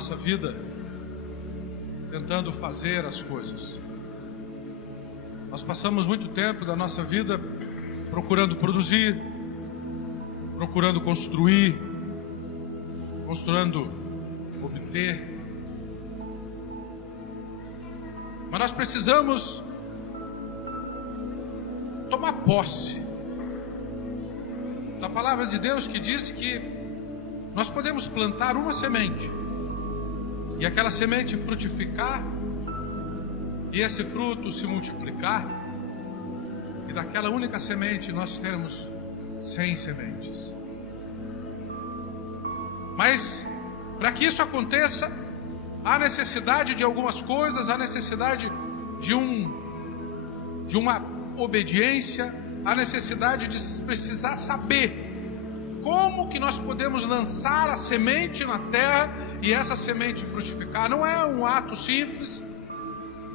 nossa vida tentando fazer as coisas. Nós passamos muito tempo da nossa vida procurando produzir, procurando construir, procurando obter. Mas nós precisamos tomar posse da palavra de Deus, que diz que nós podemos plantar uma semente e aquela semente frutificar, e esse fruto se multiplicar, e daquela única semente nós teremos 100 sementes. Mas para que isso aconteça, há necessidade de algumas coisas, há necessidade de uma obediência, há necessidade de precisar saber como que nós podemos lançar a semente na terra e essa semente frutificar. Não é um ato simples,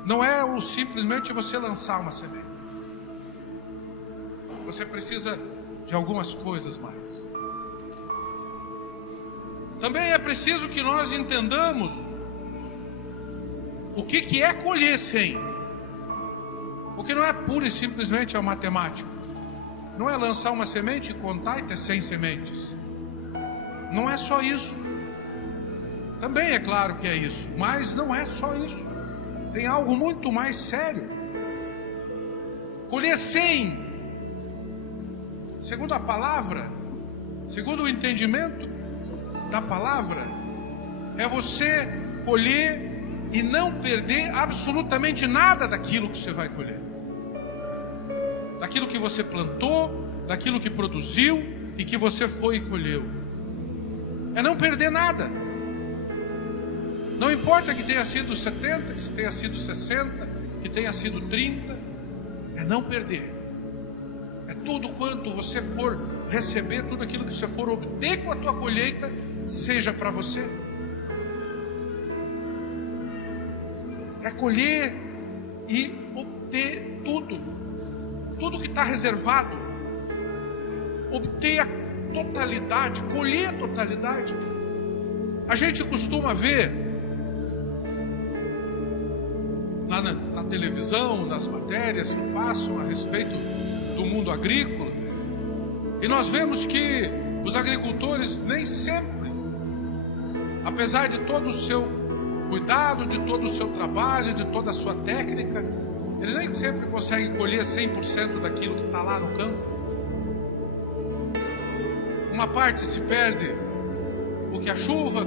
não é simplesmente você lançar uma semente. Você precisa de algumas coisas mais. Também é preciso que nós entendamos o que é colher 100. Porque não é pura e simplesmente a matemática. Não é lançar uma semente e contar e ter 100 sementes. Não é só isso. Também é claro que é isso, mas não é só isso. Tem algo muito mais sério. Colher 100, segundo a palavra, segundo o entendimento da palavra, é você colher e não perder absolutamente nada daquilo que você vai colher, daquilo que você plantou, daquilo que produziu e que você foi e colheu. É não perder nada. Não importa que tenha sido 70, que tenha sido 60, que tenha sido 30, é não perder. É tudo quanto você for receber, tudo aquilo que você for obter com a tua colheita, seja para você. É colher e obter tudo que está reservado, obter a totalidade, colher a totalidade. A gente costuma ver na televisão, nas matérias que passam a respeito do mundo agrícola, e nós vemos que os agricultores nem sempre, apesar de todo o seu cuidado, de todo o seu trabalho, de toda a sua técnica, ele nem sempre consegue colher 100% daquilo que está lá no campo. Uma parte se perde porque a chuva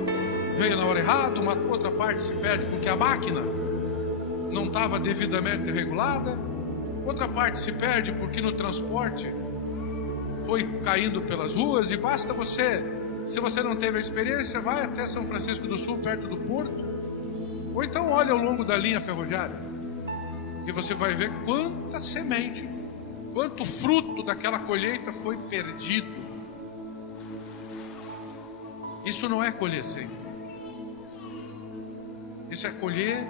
veio na hora errada, uma outra parte se perde porque a máquina não estava devidamente regulada, outra parte se perde porque no transporte foi caindo pelas ruas. E basta você, se você não teve a experiência, vai até São Francisco do Sul, perto do porto, ou então olha ao longo da linha ferroviária, e você vai ver quanta semente, quanto fruto daquela colheita foi perdido. Isso não é colher 100. Isso é colher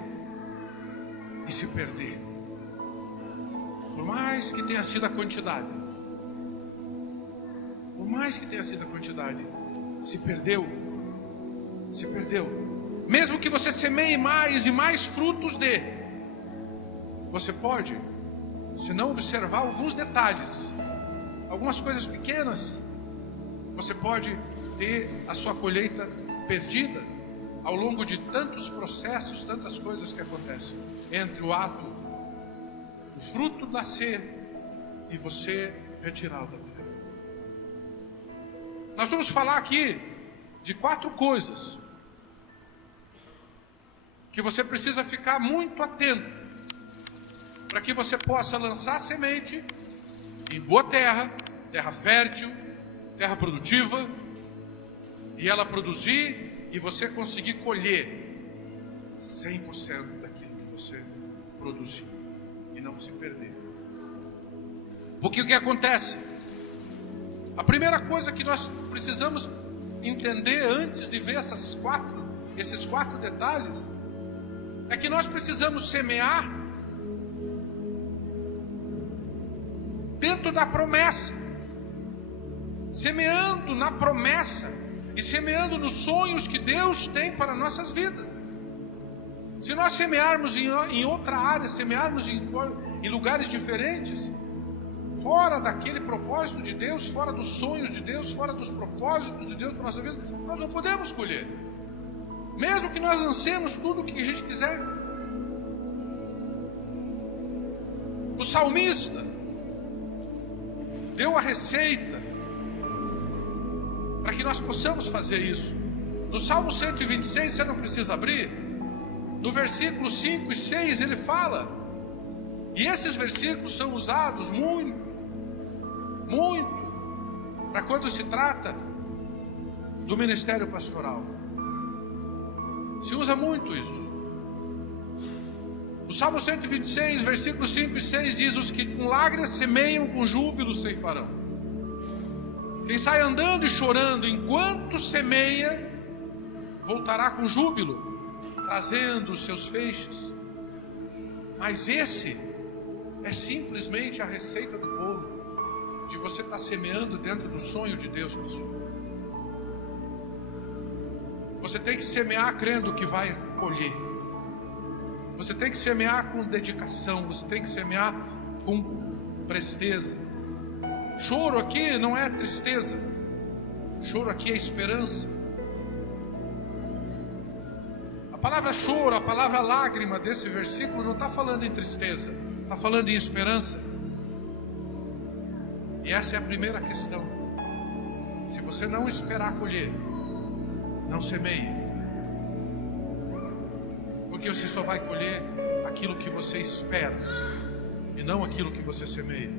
e se perder. Por mais que tenha sido a quantidade, se perdeu. Mesmo que você semeie mais e mais frutos você pode, se não observar alguns detalhes, algumas coisas pequenas, você pode ter a sua colheita perdida ao longo de tantos processos, tantas coisas que acontecem entre o ato, o fruto nascer e você retirá-lo da terra. Nós vamos falar aqui de 4 coisas que você precisa ficar muito atento para que você possa lançar a semente em boa terra, terra fértil, terra produtiva, e ela produzir e você conseguir colher 100% daquilo que você produziu e não se perder. Porque o que acontece? A primeira coisa que nós precisamos entender antes de ver esses quatro detalhes é que nós precisamos semear dentro da promessa. Semeando na promessa, e semeando nos sonhos que Deus tem para nossas vidas. Se nós semearmos em outra área, semearmos em lugares diferentes, fora daquele propósito de Deus, fora dos sonhos de Deus, fora dos propósitos de Deus para a nossa vida, nós não podemos colher. Mesmo que nós lancemos tudo o que a gente quiser. O salmista deu a receita para que nós possamos fazer isso. No Salmo 126, você não precisa abrir, no versículo 5 e 6 ele fala, e esses versículos são usados muito para quando se trata do ministério pastoral. Se usa muito isso. O Salmo 126, versículos 5 e 6 diz: os que com lágrimas semeiam, com júbilo ceifarão. Quem sai andando e chorando enquanto semeia, voltará com júbilo, trazendo os seus feixes. Mas esse é simplesmente a receita do bolo, de você estar semeando dentro do sonho de Deus para a sua vida. Você tem que semear crendo que vai colher. Você tem que semear com dedicação. Você tem que semear com presteza. Choro aqui não é tristeza. Choro aqui é esperança. A palavra choro, a palavra lágrima desse versículo não está falando em tristeza, está falando em esperança. E essa é a primeira questão. Se você não esperar colher, não semeie. Porque você só vai colher aquilo que você espera e não aquilo que você semeia.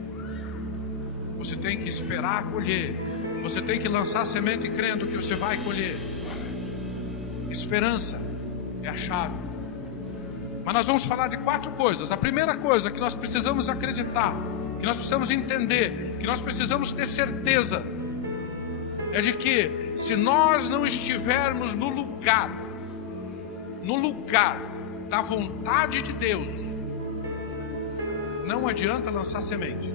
Você tem que esperar colher. Você tem que lançar semente crendo que você vai colher. Esperança é a chave. Mas nós vamos falar de 4 coisas. A primeira coisa que nós precisamos acreditar, que nós precisamos entender, que nós precisamos ter certeza, é de que se nós não estivermos no lugar da vontade de Deus, não adianta lançar semente.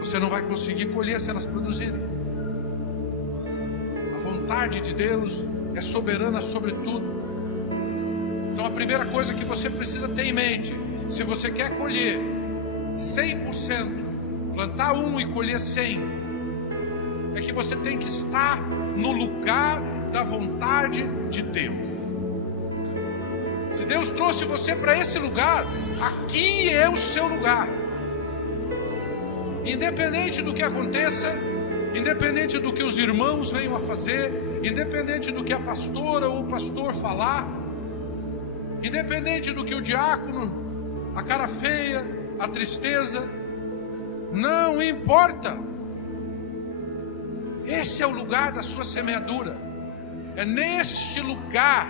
Você não vai conseguir colher se elas produzirem. A vontade de Deus é soberana sobre tudo. Então a primeira coisa que você precisa ter em mente, se você quer colher 100%, plantar 1 e colher 100, é que você tem que estar no lugar da vontade de Deus. Se Deus trouxe você para esse lugar, aqui é o seu lugar. Independente do que aconteça, independente do que os irmãos venham a fazer, independente do que a pastora ou o pastor falar, independente do que o diácono, a cara feia, a tristeza, não importa. Esse é o lugar da sua semeadura. É neste lugar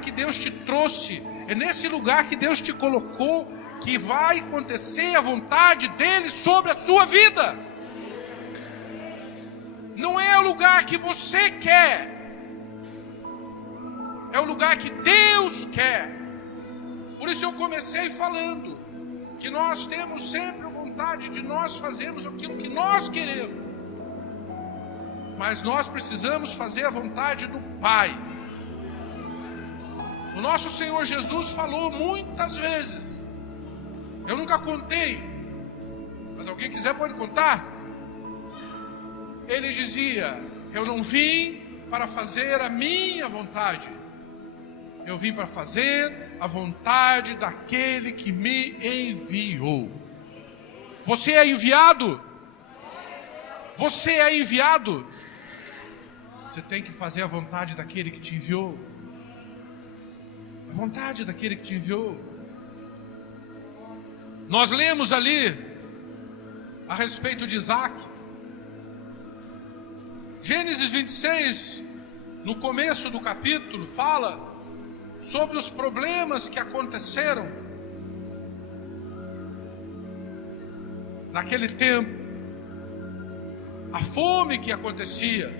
que Deus te trouxe, é nesse lugar que Deus te colocou, que vai acontecer a vontade dele sobre a sua vida. Não é o lugar que você quer, é o lugar que Deus quer. Por isso eu comecei falando que nós temos sempre vontade de nós fazermos aquilo que nós queremos, mas nós precisamos fazer a vontade do Pai. O nosso Senhor Jesus falou muitas vezes, eu nunca contei, mas alguém quiser pode contar. Ele dizia: eu não vim para fazer a minha vontade, eu vim para fazer a vontade daquele que me enviou. Você é enviado? Você é enviado? Você tem que fazer a vontade daquele que te enviou. A vontade daquele que te enviou. Nós lemos ali a respeito de Isaac. Gênesis 26, no começo do capítulo, fala sobre os problemas que aconteceram naquele tempo, a fome que acontecia.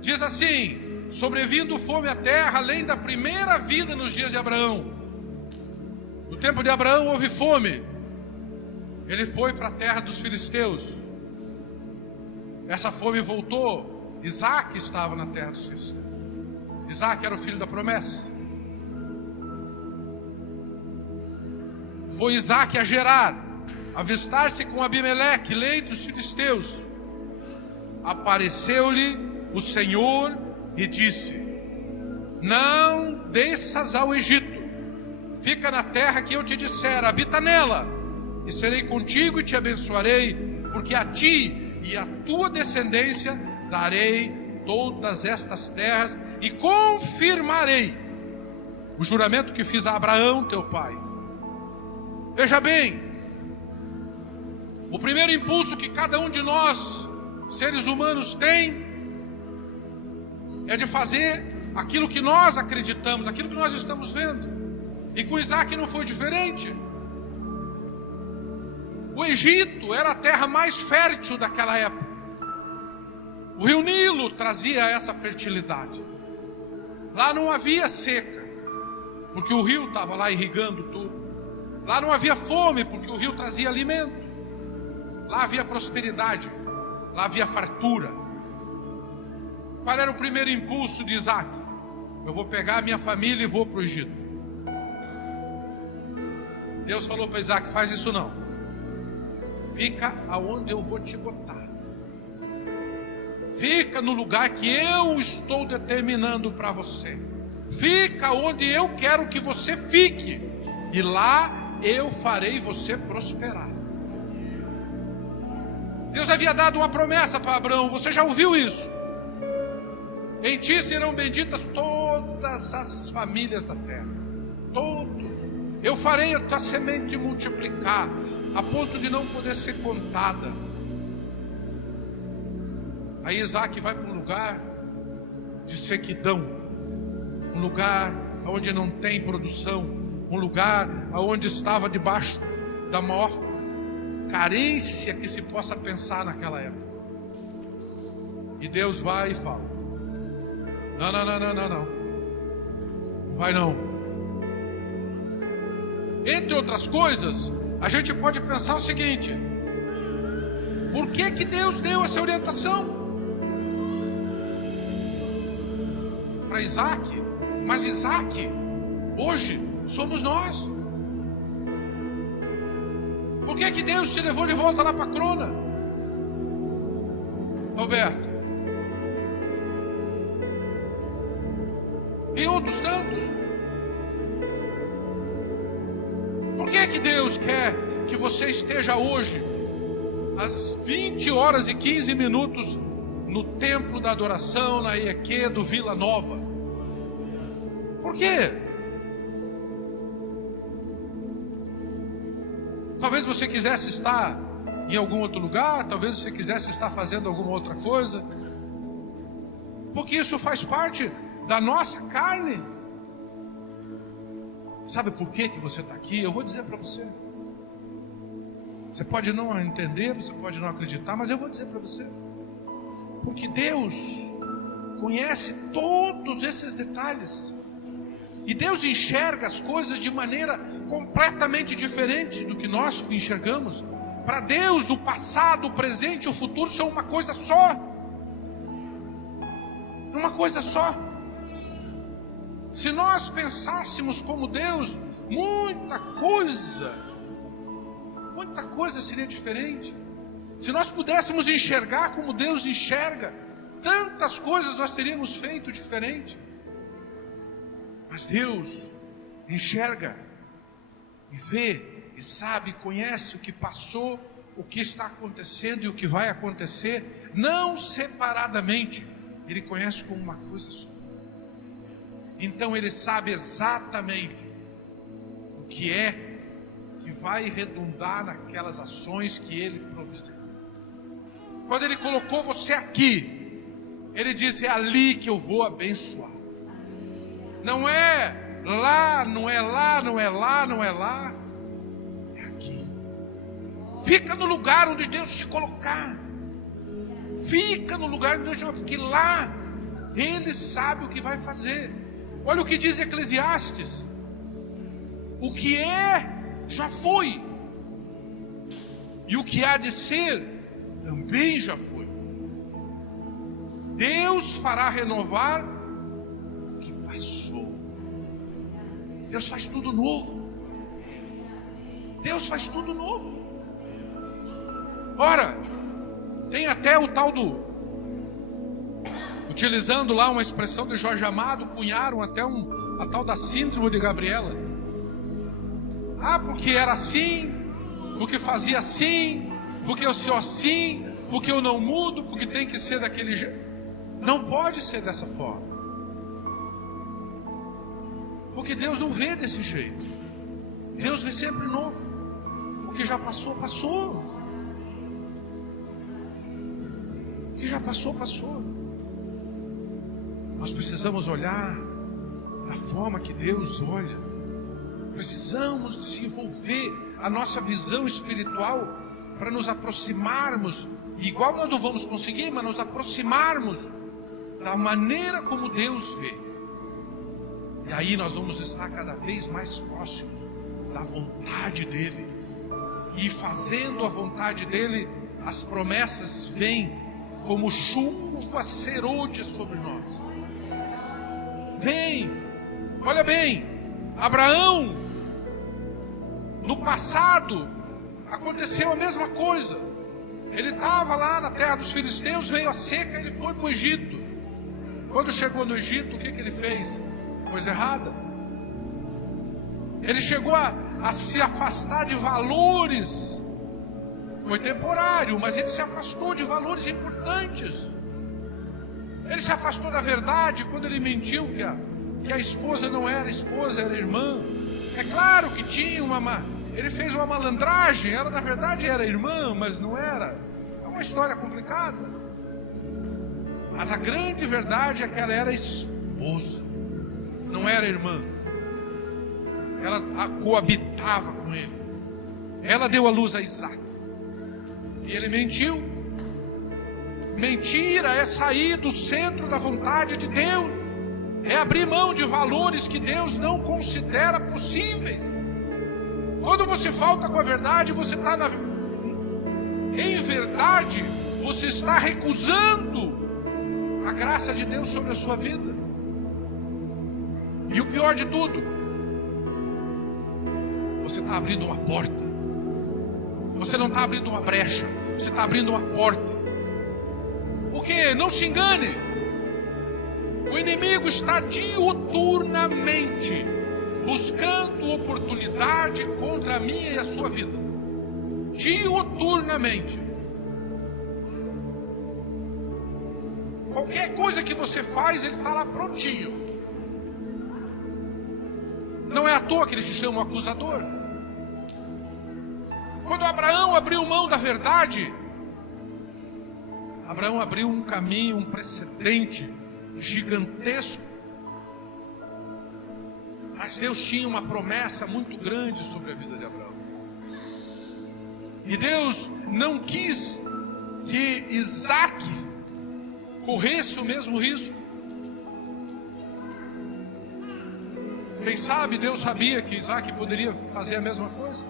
Diz assim: sobrevindo fome à terra, além da primeira vida nos dias de Abraão. No tempo de Abraão houve fome. Ele foi para a terra dos filisteus. essa fome voltou. Isaac estava na terra dos filisteus. Isaac era o filho da promessa. Foi Isaac a Gerar, avistar-se com Abimeleque, rei dos filisteus. Apareceu-lhe o Senhor e disse: não desças ao Egito, fica na terra que eu te disser, habita nela, e serei contigo e te abençoarei, porque a ti e a tua descendência darei todas estas terras e confirmarei o juramento que fiz a Abraão teu pai. Veja bem, o primeiro impulso que cada um de nós, seres humanos, tem é de fazer aquilo que nós acreditamos, aquilo que nós estamos vendo. E com Isaac não foi diferente. O Egito era a terra mais fértil daquela época. O rio Nilo trazia essa fertilidade. Lá não havia seca, porque o rio estava lá irrigando tudo. Lá não havia fome, porque o rio trazia alimento. Lá havia prosperidade, lá havia fartura. Qual era o primeiro impulso de Isaac? Eu vou pegar a minha família e vou para o Egito. Deus falou para Isaac: faz isso não. Fica aonde eu vou te botar. Fica no lugar que eu estou determinando para você. Fica onde eu quero que você fique. E lá eu farei você prosperar. Deus havia dado uma promessa para Abraão. Você já ouviu isso? Em ti serão benditas todas as famílias da terra. Todos. Eu farei a tua semente multiplicar, a ponto de não poder ser contada. Aí Isaac vai para um lugar de sequidão, um lugar onde não tem produção, um lugar onde estava debaixo da maior carência que se possa pensar naquela época. E Deus vai e fala: não, vai não. Entre outras coisas, a gente pode pensar o seguinte: por que Deus deu essa orientação para Isaac? Mas Isaac, hoje, somos nós. Por que Deus te levou de volta lá para Crona, Alberto? E outros tantos. Por que Deus quer que você esteja hoje às 20 horas e 15 minutos no templo da adoração, na IEQ do Vila Nova? Por quê? Talvez você quisesse estar em algum outro lugar, talvez você quisesse estar fazendo alguma outra coisa, porque isso faz parte da nossa carne. Sabe por que você está aqui? Eu vou dizer para você. Você pode não entender, você pode não acreditar, mas eu vou dizer para você. Porque Deus conhece todos esses detalhes. E Deus enxerga as coisas de maneira completamente diferente do que nós enxergamos. Para Deus, o passado, o presente e o futuro são uma coisa só. Uma coisa só. Se nós pensássemos como Deus, muita coisa seria diferente. Se nós pudéssemos enxergar como Deus enxerga, tantas coisas nós teríamos feito diferente. Mas Deus enxerga e vê e sabe, conhece o que passou, o que está acontecendo e o que vai acontecer, não separadamente. Ele conhece como uma coisa só. Então Ele sabe exatamente o que é que vai redundar naquelas ações que Ele produziu. Quando Ele colocou você aqui, Ele disse: é ali que eu vou abençoar. Não é lá, não é lá, não é lá, não é lá. É aqui. Fica no lugar onde Deus te colocar. Fica no lugar onde Deus te colocar, porque lá Ele sabe o que vai fazer. Olha o que diz Eclesiastes: o que é, já foi, e o que há de ser, também já foi. Deus fará renovar o que passou. Deus faz tudo novo. Deus faz tudo novo. Ora, tem até o tal do, utilizando lá uma expressão de Jorge Amado, cunharam até a tal da síndrome de Gabriela. Porque era assim, porque fazia assim, porque eu sou assim, porque eu não mudo, porque tem que ser daquele jeito. Não pode ser dessa forma. Porque Deus não vê desse jeito. Deus vê sempre novo. O que já passou, passou. O que já passou, passou. Nós precisamos olhar da forma que Deus olha. Precisamos desenvolver a nossa visão espiritual para nos aproximarmos, igual nós não vamos conseguir, mas nos aproximarmos da maneira como Deus vê. E aí nós vamos estar cada vez mais próximos da vontade dEle. E fazendo a vontade dEle, as promessas vêm como chuva serôdia sobre nós. Vem, olha bem, Abraão, no passado, aconteceu a mesma coisa. Ele estava lá na terra dos filisteus, veio a seca, ele foi para o Egito. Quando chegou no Egito, o que ele fez? Coisa errada. Ele chegou a se afastar de valores. Foi temporário, mas ele se afastou de valores importantes. Ele se afastou da verdade quando ele mentiu que a esposa não era esposa, era irmã. É claro que tinha ele fez uma malandragem, ela na verdade era irmã, mas não era. É uma história complicada. Mas a grande verdade é que ela era esposa, não era irmã. Ela coabitava com ele. Ela deu à luz a Isaac. E ele mentiu. Mentira é sair do centro da vontade de Deus. É abrir mão de valores que Deus não considera possíveis. Quando você falta com a verdade, você está em verdade, você está recusando a graça de Deus sobre a sua vida. E o pior de tudo, você está abrindo uma porta. Você não está abrindo uma brecha, você está abrindo uma porta. Porque, não se engane, o inimigo está diuturnamente buscando oportunidade contra a minha e a sua vida. Diuturnamente. Qualquer coisa que você faz, ele está lá prontinho. Não é à toa que ele se chama o acusador. Quando Abraão abriu mão da verdade, Abraão abriu um caminho, um precedente gigantesco. Mas Deus tinha uma promessa muito grande sobre a vida de Abraão. E Deus não quis que Isaac corresse o mesmo risco. Quem sabe Deus sabia que Isaac poderia fazer a mesma coisa.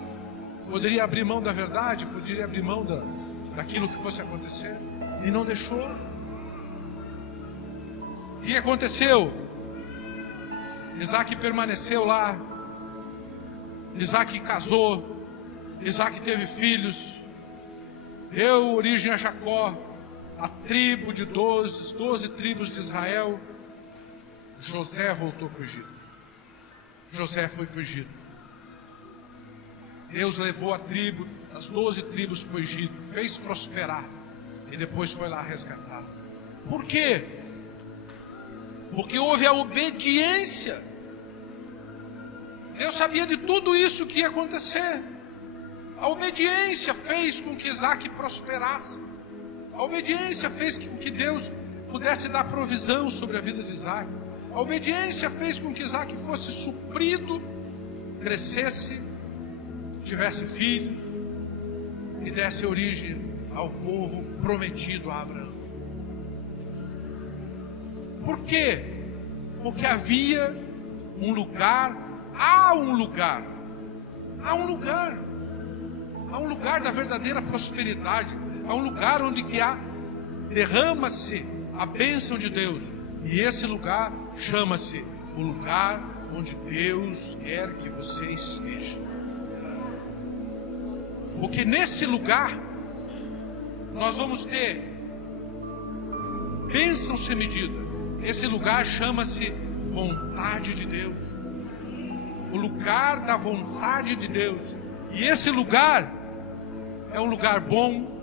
Poderia abrir mão da verdade, poderia abrir mão daquilo que fosse acontecer. E não deixou. O que aconteceu? Isaac permaneceu lá. Isaac casou. Isaac teve filhos. Deu origem a Jacó, a tribo de 12 tribos de Israel. José voltou para o Egito. José foi para o Egito. Deus levou a tribo, as 12 tribos para o Egito, fez prosperar e depois foi lá resgatar. Por quê? Porque houve a obediência. Deus sabia de tudo isso que ia acontecer. A obediência fez com que Isaac prosperasse. A obediência fez com que Deus pudesse dar provisão sobre a vida de Isaac. A obediência fez com que Isaac fosse suprido, crescesse, tivesse filhos e desse origem ao povo prometido a Abraão. Por quê? Porque havia um lugar, há um lugar da verdadeira prosperidade, há um lugar onde que derrama-se a bênção de Deus. E esse lugar chama-se o lugar onde Deus quer que você esteja. Porque nesse lugar nós vamos ter bênção sem medida. Esse lugar chama-se vontade de Deus. O lugar da vontade de Deus. E esse lugar é um lugar bom,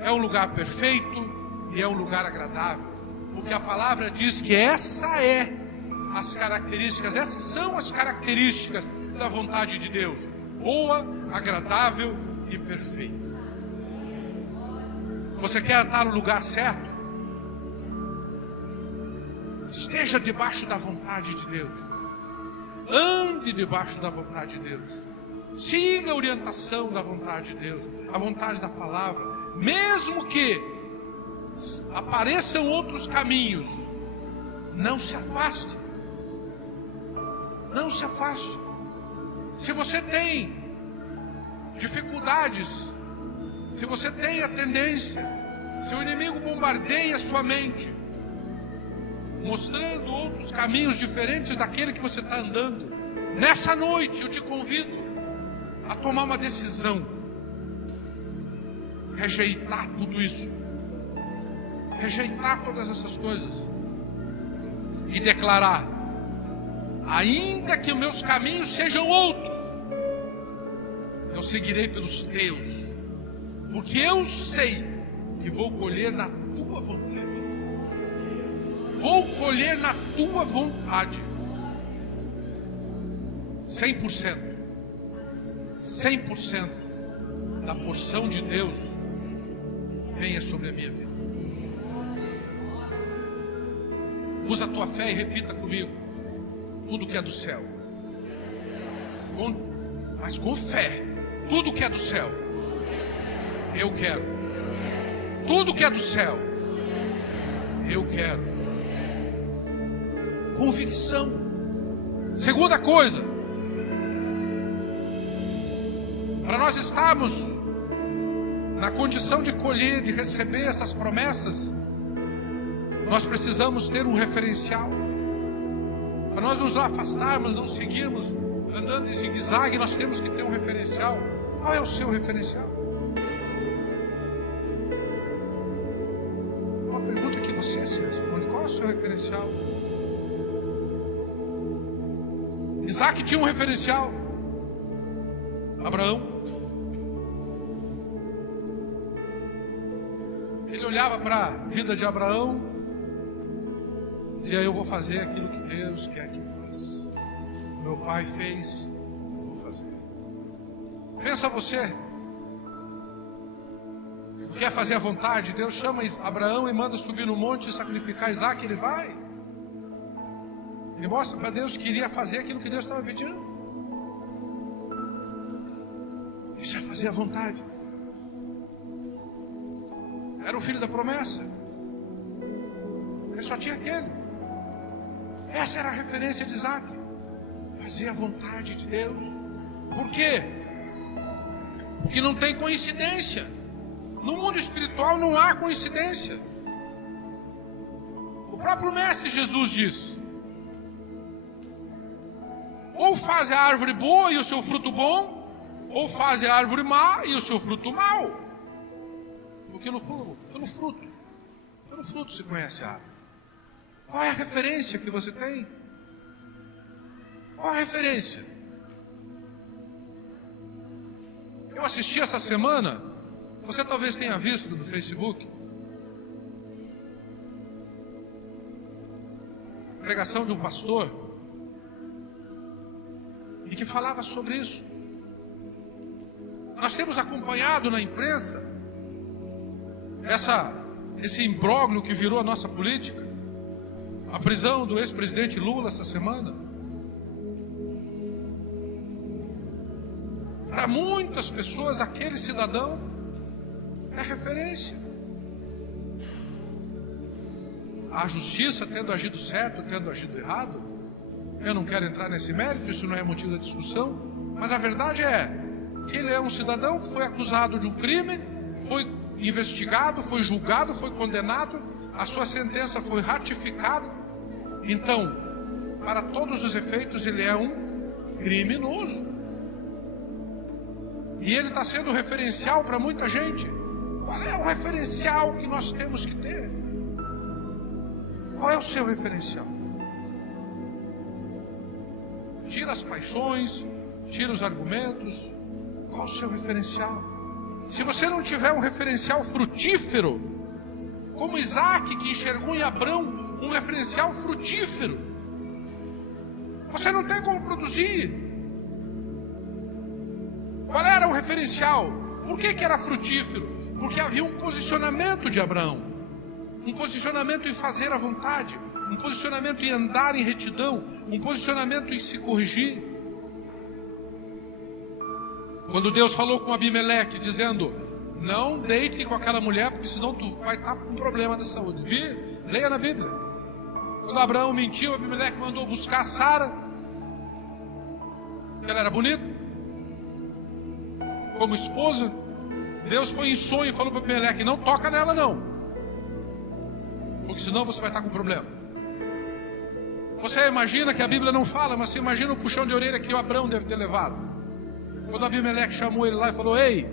é um lugar perfeito e é um lugar agradável. Porque a palavra diz que essas são as características da vontade de Deus: boa, agradável e perfeita. Você quer estar no lugar certo? Esteja debaixo da vontade de Deus. Ande debaixo da vontade de Deus. Siga a orientação da vontade de Deus, a vontade da palavra. Mesmo que apareçam outros caminhos, não se afaste. Não se afaste. Se você tem dificuldades, se você tem a tendência, se o inimigo bombardeia a sua mente, mostrando outros caminhos diferentes daquele que você está andando, nessa noite eu te convido a tomar uma decisão. Rejeitar tudo isso. Rejeitar todas essas coisas. E declarar: ainda que os meus caminhos sejam outros, eu seguirei pelos teus. Porque eu sei que vou colher na tua vontade. Vou colher na tua vontade. 100%. 100% da porção de Deus venha sobre a minha vida. Usa a tua fé e repita comigo: tudo que é do céu. Mas com fé. Tudo que é do céu, eu quero. Tudo que é do céu, eu quero. Convicção. Segunda coisa, para nós estarmos na condição de colher, de receber essas promessas, nós precisamos ter um referencial. Para nós nos afastarmos, não seguirmos andando em zigue-zague, nós temos que ter um referencial. Qual é o seu referencial? Uma pergunta que você se responde: qual é o seu referencial? Isaac tinha um referencial. Abraão. Ele olhava para a vida de Abraão, dizia: eu vou fazer aquilo que Deus quer que eu faça. Meu pai fez, eu vou fazer. Pensa você, quer fazer a vontade de Deus? Chama Abraão e manda subir no monte e sacrificar Isaac. Ele vai. Ele mostra para Deus que iria fazer aquilo que Deus estava pedindo. Isso é fazer a vontade. Era o filho da promessa. Ele só tinha aquele. Essa era a referência de Isaac. Fazer a vontade de Deus. Por quê? Porque não tem coincidência. No mundo espiritual não há coincidência. O próprio mestre Jesus diz: ou faz a árvore boa e o seu fruto bom, ou faz a árvore má e o seu fruto mau. Porque pelo fruto se conhece a árvore. Qual é a referência que você tem? Qual a referência? Eu assisti essa semana, você talvez tenha visto no Facebook, pregação de um pastor, e que falava sobre isso. Nós temos acompanhado na imprensa esse imbróglio que virou a nossa política, a prisão do ex-presidente Lula essa semana. Para muitas pessoas, aquele cidadão é referência. A justiça tendo agido certo, tendo agido errado, eu não quero entrar nesse mérito, isso não é motivo da discussão, mas a verdade é que ele é um cidadão que foi acusado de um crime, foi investigado, foi julgado, foi condenado, a sua sentença foi ratificada, então, para todos os efeitos, ele é um criminoso. E ele está sendo referencial para muita gente. Qual é o referencial que nós temos que ter? Qual é o seu referencial? Tira as paixões, tira os argumentos. Qual é o seu referencial? Se você não tiver um referencial frutífero, como Isaac, que enxergou em Abrão um referencial frutífero, você não tem como produzir. Qual era o referencial? Por que era frutífero? Porque havia um posicionamento de Abraão, um posicionamento em fazer a vontade, um posicionamento em andar em retidão, um posicionamento em se corrigir. Quando Deus falou com Abimeleque, dizendo: não deite com aquela mulher, porque senão tu vai estar com um problema de saúde. Leia na Bíblia. Quando Abraão mentiu, Abimeleque mandou buscar Sara. Ela era bonita, como esposa. Deus foi em sonho e falou para Abimeleque: não toca nela não, porque senão você vai estar com problema. Você imagina que a Bíblia não fala, mas você imagina o puxão de orelha que o Abraão deve ter levado. Quando Abimeleque chamou ele lá e falou: ei,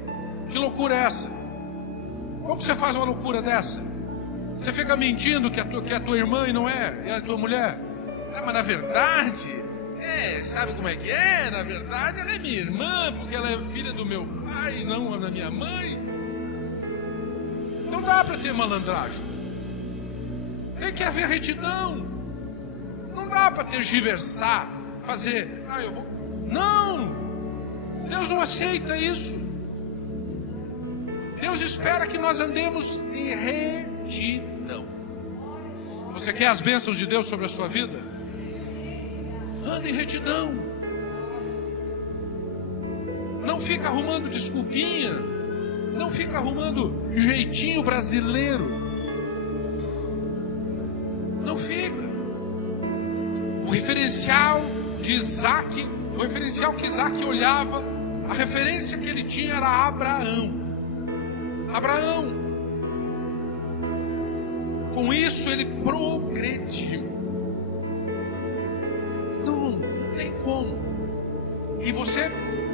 que loucura é essa? Como você faz uma loucura dessa? Você fica mentindo que é tua irmã e não é, é a tua mulher. Mas na verdade, sabe como é que é? Na verdade ela é minha irmã, porque ela é filha do meu pai, não da minha mãe. Não dá para ter malandragem. Tem que haver retidão. Não dá para tergiversar, fazer, eu vou. Não! Deus não aceita isso. Deus espera que nós andemos em retidão. Você quer as bênçãos de Deus sobre a sua vida? Anda em retidão. Não fica arrumando desculpinha. Não fica arrumando jeitinho brasileiro. Não fica. O referencial de Isaac, o referencial que Isaac olhava, a referência que ele tinha era Abraão. Abraão. Com isso ele progrediu. Não tem como. E você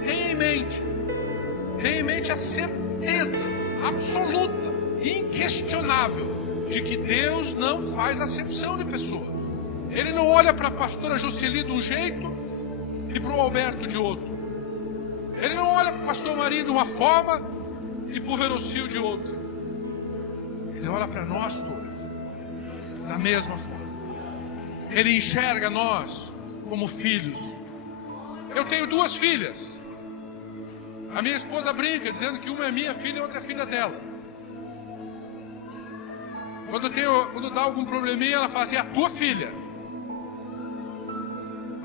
tenha em mente a certeza absoluta, inquestionável, de que Deus não faz acepção de pessoa. Ele não olha para a pastora Jocely de um jeito e para o Alberto de outro. Ele não olha para o pastor Marinho de uma forma e para o Verocil de outra. Ele olha para nós todos da mesma forma. Ele enxerga nós como filhos. Eu tenho 2 filhas. A minha esposa brinca dizendo que uma é minha filha e outra é filha dela. Quando dá algum probleminha, ela fala assim: é a tua filha.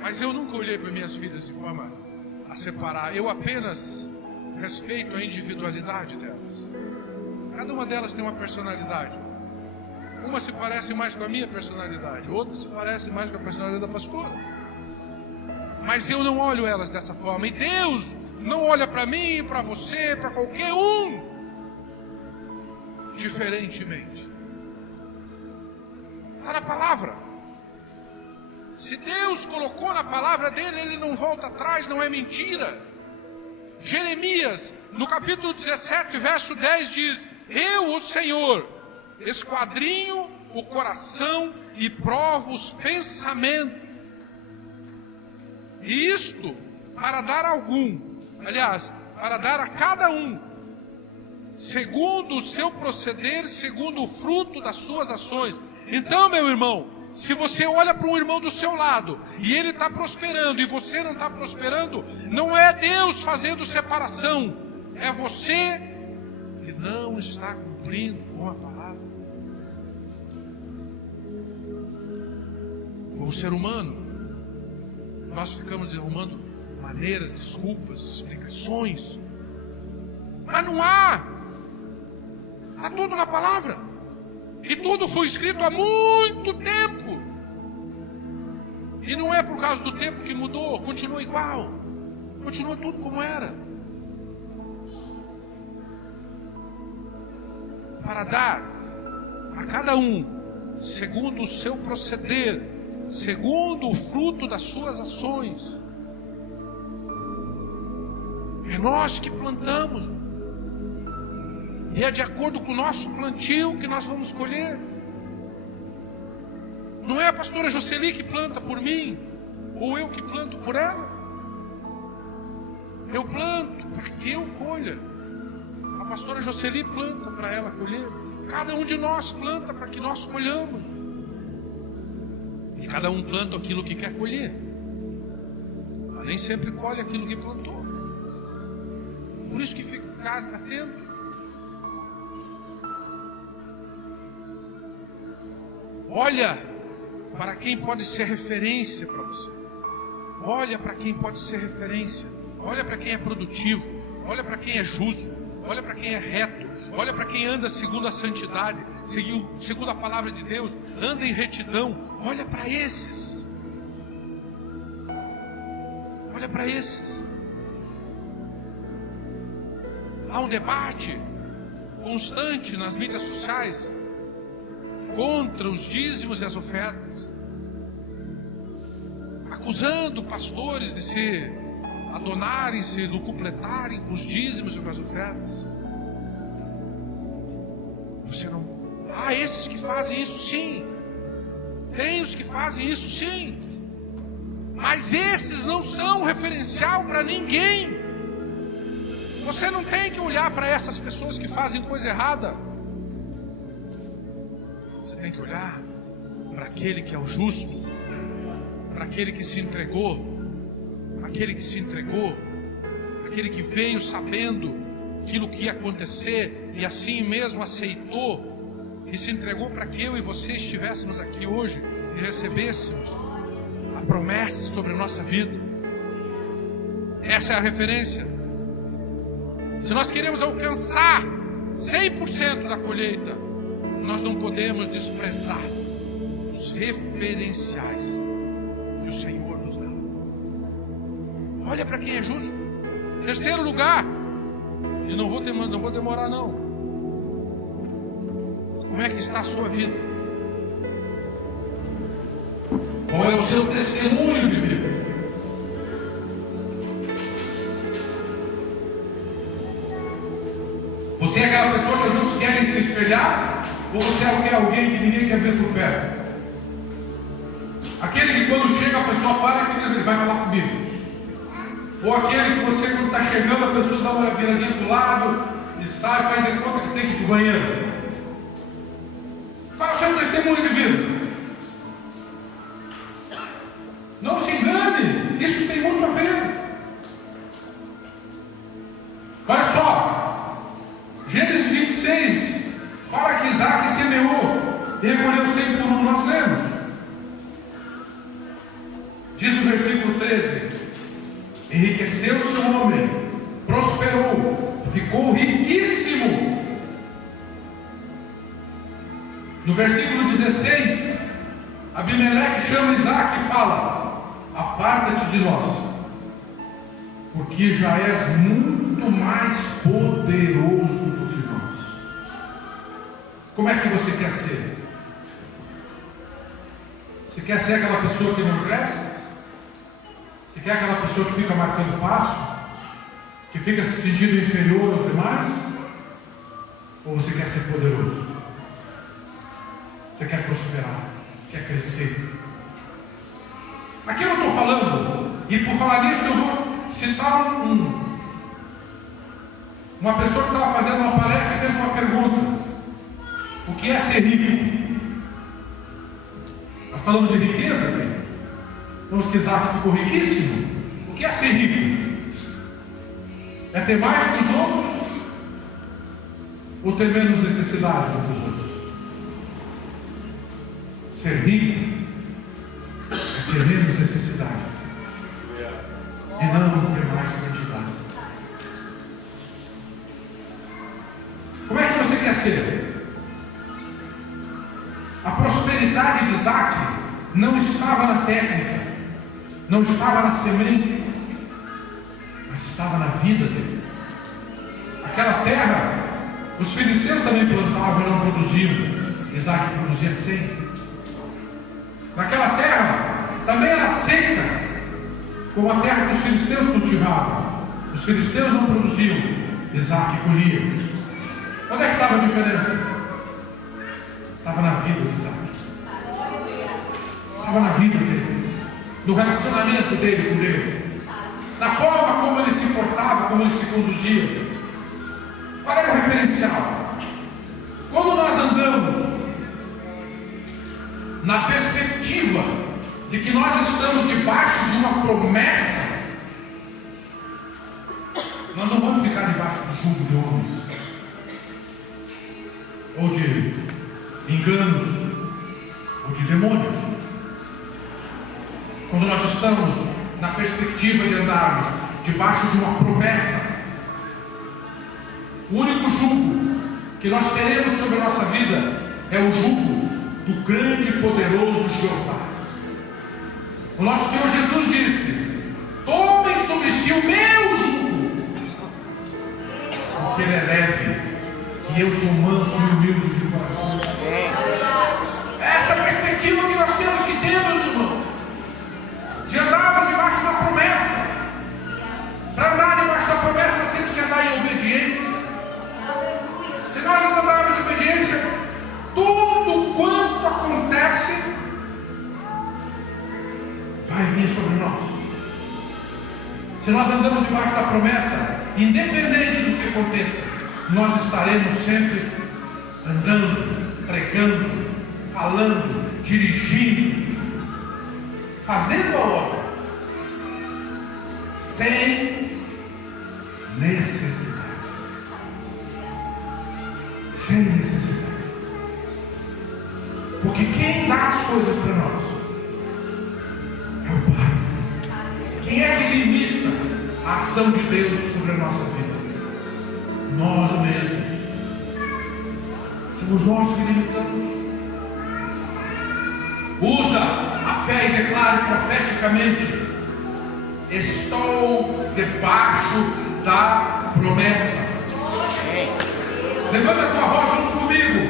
Mas eu nunca olhei para minhas filhas de forma a separar. Eu apenas respeito a individualidade delas. Cada uma delas tem uma personalidade. Uma se parece mais com a minha personalidade, outra se parece mais com a personalidade da pastora. Mas eu não olho elas dessa forma. E Deus não olha para mim, para você, para qualquer um diferentemente. Está na palavra. Se Deus colocou na palavra dele, ele não volta atrás, não é mentira. Jeremias, no capítulo 17, verso 10 diz: eu, o Senhor, esquadrinho o coração e provo os pensamentos. E isto para dar para dar a cada um, segundo o seu proceder, segundo o fruto das suas ações. Então, meu irmão, se você olha para um irmão do seu lado e ele está prosperando e você não está prosperando, não é Deus fazendo separação, é você que não está cumprindo com a palavra. Como ser humano, nós ficamos arrumando maneiras, desculpas, explicações, mas não há. Está tudo na palavra. E tudo foi escrito há muito tempo. E não é por causa do tempo que mudou, continua igual. Continua tudo como era. Para dar a cada um, segundo o seu proceder, segundo o fruto das suas ações. É nós que plantamos, e é de acordo com o nosso plantio que nós vamos colher. Não é a pastora Jocely que planta por mim, ou eu que planto por ela. Eu planto para que eu colha. A pastora Jocely planta para ela colher. Cada um de nós planta para que nós colhamos. E cada um planta aquilo que quer colher. Mas nem sempre colhe aquilo que plantou. Por isso que ficar atento. Olha para quem pode ser referência para você. Olha para quem pode ser referência. Olha para quem é produtivo. Olha para quem é justo. Olha para quem é reto. Olha para quem anda segundo a santidade, segundo a palavra de Deus, anda em retidão. Olha para esses. Olha para esses. Há um debate constante nas mídias sociais contra os dízimos e as ofertas, acusando pastores de se adonarem, se lucupletarem com os dízimos e com as ofertas. Você não... Há esses que fazem isso sim, tem os que fazem isso sim, mas esses não são referencial para ninguém. Você não tem que olhar para essas pessoas que fazem coisa errada. Você tem que olhar para aquele que é o justo, para aquele que se entregou, aquele que veio sabendo aquilo que ia acontecer e assim mesmo aceitou e se entregou para que eu e você estivéssemos aqui hoje e recebêssemos a promessa sobre a nossa vida. Essa é a referência. Se nós queremos alcançar 100% da colheita, nós não podemos desprezar os referenciais que o Senhor nos dá. Olha para quem é justo. Terceiro lugar, e não vou demorar não. Como é que está a sua vida? Qual é o seu testemunho de vida? Você é aquela pessoa que os outros querem se espelhar? Ou você é alguém que ninguém quer ver por perto? Aquele que quando chega a pessoa para e ele vai falar comigo. Ou aquele que você quando está chegando a pessoa dá uma viradinha para o lado e sai, faz de conta que tem que ir para o banheiro. Qual é o seu testemunho de vida? Não se engane, isso tem muito a ver. Olha só, Gênesis 26 fala que Isaac semeou e recolheu 100 por um. Nós lemos. Diz o versículo 13: enriqueceu-se o homem, prosperou, ficou riquíssimo. No versículo 16, Abimeleque chama Isaac e fala: aparta-te de nós, porque já és muito mais poderoso do que nós. Como é que você quer ser? Você quer ser aquela pessoa que não cresce? Você quer aquela pessoa que fica marcando passo? Que fica se sentindo inferior aos demais? Ou você quer ser poderoso? Você quer prosperar? Quer crescer? Aqui eu estou falando, e por falar nisso eu vou citar uma pessoa que estava fazendo uma palestra e fez uma pergunta: o que é ser rico? Nós falamos de riqueza aqui. Vamos que Isaac ficou riquíssimo. O que é ser rico? É ter mais que os outros? Ou ter menos necessidade do que os outros? Ser rico é ter menos necessidade e não ter mais quantidade. Como é que você quer ser? A prosperidade de Isaac não estava na técnica, não estava na semente, mas estava na vida dele. Aquela terra, os filisteus também plantavam e não produziam. Isaac produzia 100. Naquela terra também era seca, como a terra que os filisteus cultivavam. Os filisteus não produziam, Isaac colhia. Onde é que estava a diferença? Estava na vida de Isaac. Estava na vida dele, no relacionamento dele com Deus, na forma como ele se portava, como ele se conduzia. Qual é o referencial? Quando nós andamos na perspectiva de que nós estamos debaixo de uma promessa, nós não vamos ficar debaixo do jugo de homens, ou de enganos, ou de demônios. Quando nós estamos na perspectiva de andarmos debaixo de uma promessa, o único jugo que nós teremos sobre a nossa vida é o jugo do grande e poderoso Jeová. O nosso Senhor Jesus disse: tomem sobre si o meu jugo, porque ele é leve e eu sou manso e humilde de coração. Essa é a perspectiva que nós temos que ter, meus irmãos, de andarmos debaixo da promessa. Para andar debaixo da promessa, nós temos que andar em obediência. Se nós não andarmos em obediência, tudo quanto acontece vai vir sobre nós. Se nós andamos debaixo da promessa, independente do que aconteça, nós estaremos sempre andando, pregando, falando, dirigindo, fazendo a obra, sem necessidade. Sem necessidade. Porque quem dá as coisas para nós é o Pai. Quem é que limita a ação de Deus sobre a nossa vida? Nós mesmos. Somos nós que limitamos. Usa a fé e declare profeticamente: estou debaixo da promessa. Levanta a tua voz junto comigo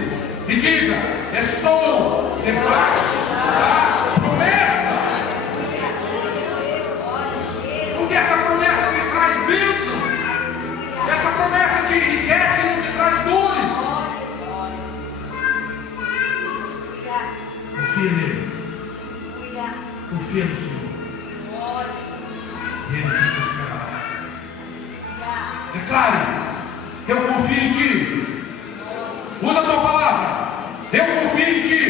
e diga: estou debaixo da promessa. Porque essa promessa te traz bênção. Essa promessa te enriquece e não te traz dores. Confia nele. Confia no Senhor. E ele te prosperará. Declare: eu confio em ti. Usa a tua palavra. Eu confio em ti.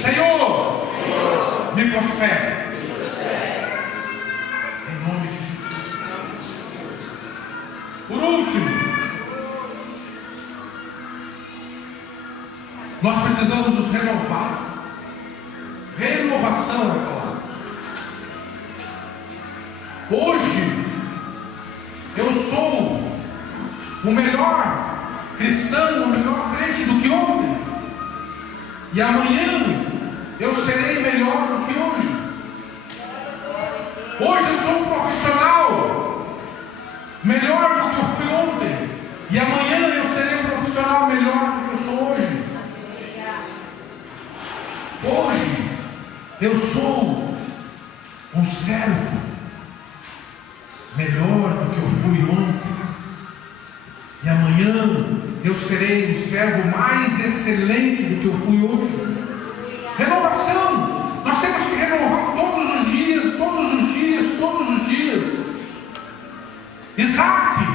Senhor, me prospere. Em nome de Jesus. Por último, nós precisamos nos renovar. Renovação é a palavra. Hoje eu sou o melhor cristão, o melhor crente do que ontem. E amanhã eu serei melhor do que hoje. Hoje eu sou um profissional melhor do que eu fui ontem. E amanhã eu serei um profissional melhor do que eu sou hoje. Hoje eu sou um servo melhor do que eu fui ontem. E amanhã eu serei um servo mais excelente do que eu fui hoje. Renovação. Nós temos que renovar todos os dias, todos os dias, todos os dias. Isaac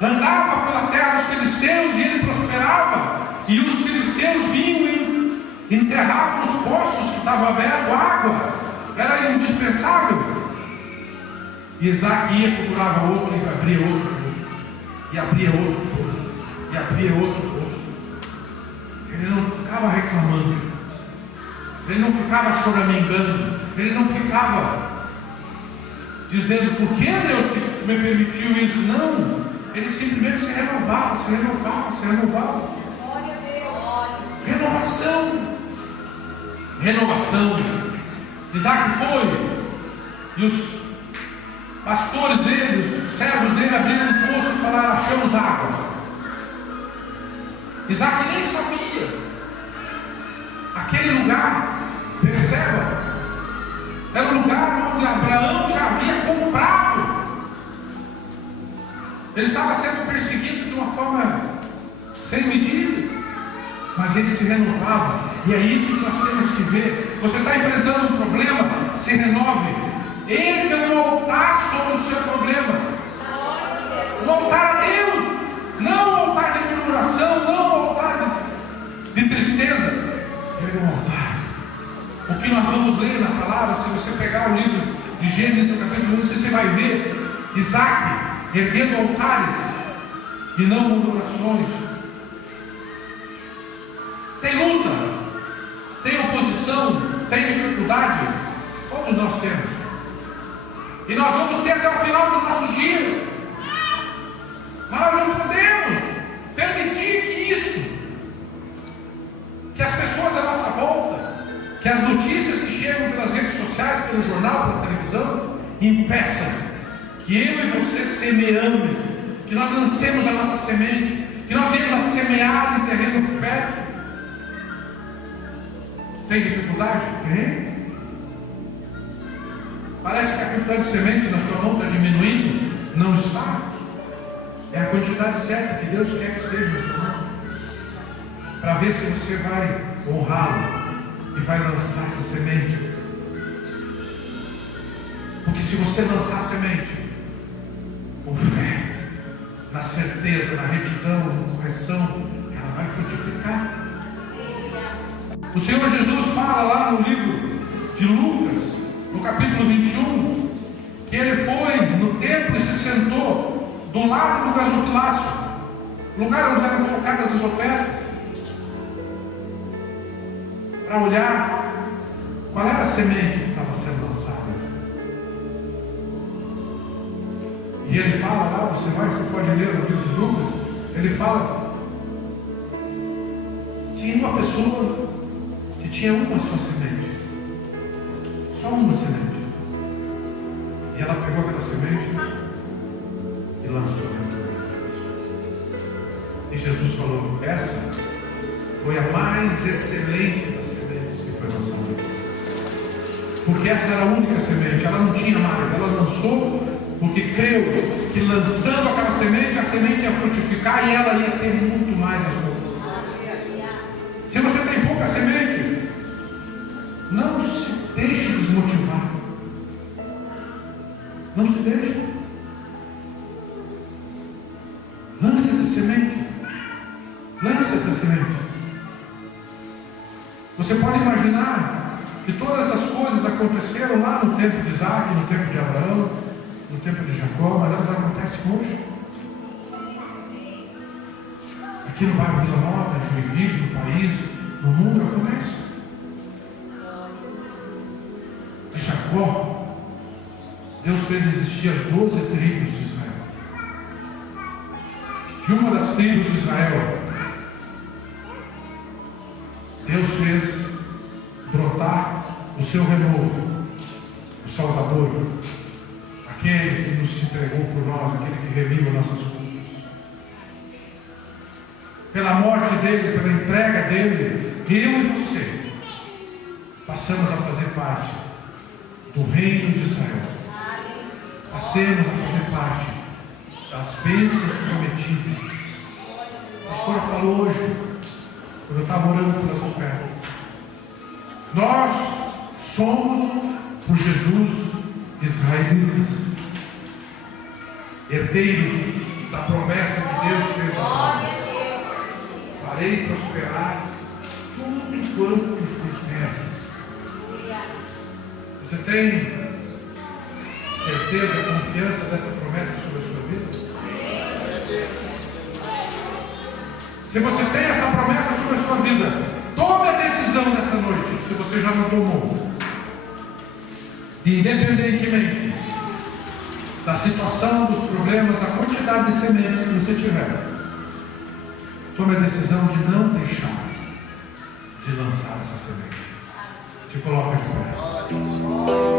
andava pela terra dos filisteus e ele prosperava. E os filisteus vinham e enterravam os poços que estavam abertos, água. Era indispensável. E Isaac ia, procurava outro e abria outro poço. E abria outro poço. E abria outro poço. Ele não ficava reclamando. Ele não ficava choramingando. Ele não ficava dizendo: por que Deus que me permitiu isso? Não. Ele simplesmente se renovava, se renovava, se renovava. Renovação. Renovação. Isaac foi. E os pastores dele, os servos dele abriram um poço e falaram: achamos água. Isaac nem sabia. Aquele lugar, perceba, era um lugar onde Abraão já havia comprado. Ele estava sendo perseguido de uma forma sem medida, mas ele se renovava. E é isso que nós temos que ver. Você está enfrentando um problema, se renove. Erga um altar sobre o seu problema. Um altar a Deus. Não um altar de murmuração, não um altar de tristeza. Erga um altar. O que nós vamos ler na palavra, se você pegar o livro de Gênesis, no capítulo 1, você vai ver Isaac erguendo altares e não murmurações. Tem luta, tem oposição, tem dificuldade. Todos nós temos. E nós vamos ter até o final dos nossos dias. Mas nós não podemos permitir que as pessoas à nossa volta, que as notícias que chegam pelas redes sociais, pelo jornal, pela televisão, impeçam que eu e você semeamos, que nós lancemos a nossa semente, que nós venhamos a semear em terreno fértil. Tem dificuldade? Tem. Parece que a quantidade de semente na sua mão está diminuindo. Não está. É a quantidade certa que Deus quer que esteja na sua mão, para ver se você vai honrá-lo e vai lançar essa semente. Porque se você lançar a semente com fé, na certeza, na retidão, na correção, ela vai frutificar. O Senhor Jesus fala lá no livro de Lucas, no capítulo 21, que ele foi no templo e se sentou do lado do gasofilácio, lugar onde eram colocadas as ofertas, para olhar qual era a semente que estava sendo lançada. E ele fala lá, você pode ler no livro de Lucas, ele fala, tinha uma pessoa que tinha uma só semente, só uma semente, e ela pegou aquela semente e lançou dentro do vaso. E Jesus falou, essa foi a mais excelente das sementes que foi lançada, porque essa era a única semente, ela não tinha mais, ela lançou porque creu que lançando aquela semente, a semente ia frutificar e ela ia ter muito mais as outras. Se você tem pouca semente, não se deixe desmotivar. Não se deixe. Lance essa semente. Lance essa semente. Você pode imaginar que todas essas coisas aconteceram lá no tempo de Isaac, no tempo de Abraão, no tempo de Jacó, mas elas acontecem hoje. Aqui no bairro Vila Nova, em Joinville, no país, no mundo, acontece. De Jacó, Deus fez existir as 12 tribos de Israel. De uma das tribos de Israel, Deus fez brotar o seu renovo, o Salvador, aquele que nos entregou por nós, aquele que remiu nossas culpas. Pela morte dele, pela entrega dele, eu e você passamos a fazer parte do reino de Israel. Passemos a fazer parte das bênçãos prometidas. A pastora falou hoje, quando eu estava orando pelas ofertas, nós somos, por Jesus, israelitas, herdeiros da promessa que Deus fez a nós. Farei prosperar tudo quanto fizeres. Você tem certeza, confiança dessa promessa sobre a sua vida? Se você tem essa promessa sobre a sua vida, tome a decisão nessa noite, se você já não tomou, de, independentemente da situação, dos problemas, da quantidade de sementes que você tiver, tome a decisão de não deixar de lançar essa semente. Te coloca de pé.